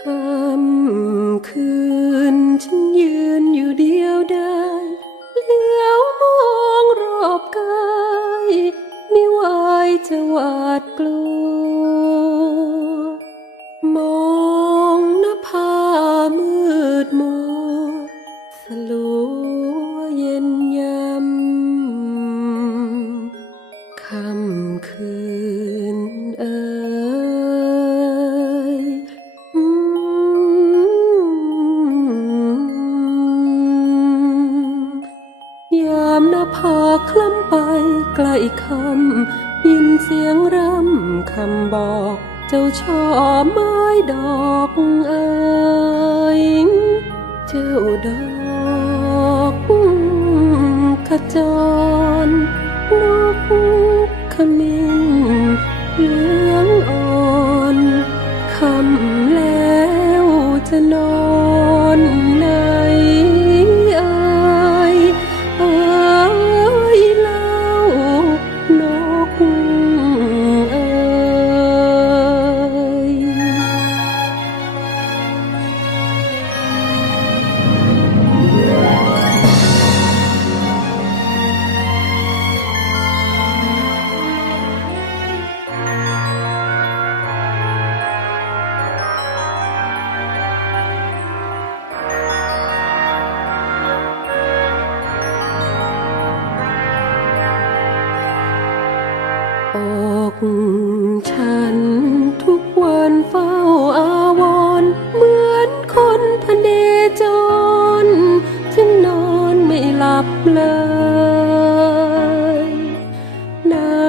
ำคืนฉันยืนอยู่เดียวได้เหลียวมองรอบกายไม่ไหวจะหวาดกลัว มองหน้าผามืดมัวสลัวเย็นยำค่ำคืนามหน้าผาคล้ำไปใกล้คำยินเสียงร่ำคำบอก เจ้าช่อไม้ดอกเอ่ยเจ้าดอกขจรนกขมิ้นเหลืองอ่อนคำแล้วจะนอน อกฉันทุกวันเฝ้าอาวรเหมือนคนพเนจร ฉันนอนไม่หลับเลยหนา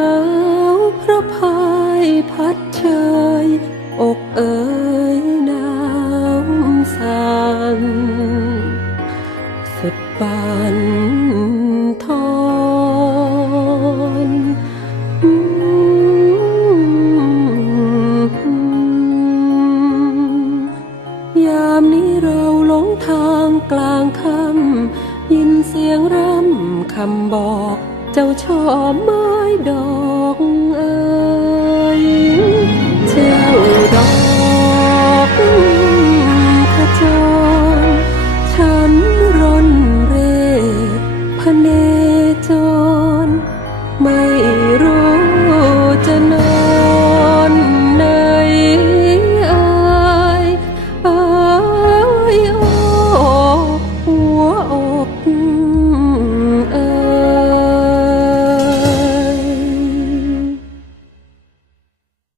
วพระพายพัดเชยอกเอ๋ยนาวสั่นสุดบานามนี้เราหลงทางกลางคำยินเสียงร่ำคำบอก เจ้าชอบไม้ดอกเอ่ยเจ้าดอกขจรฉันร่นเร่พเนจร ไม่รู้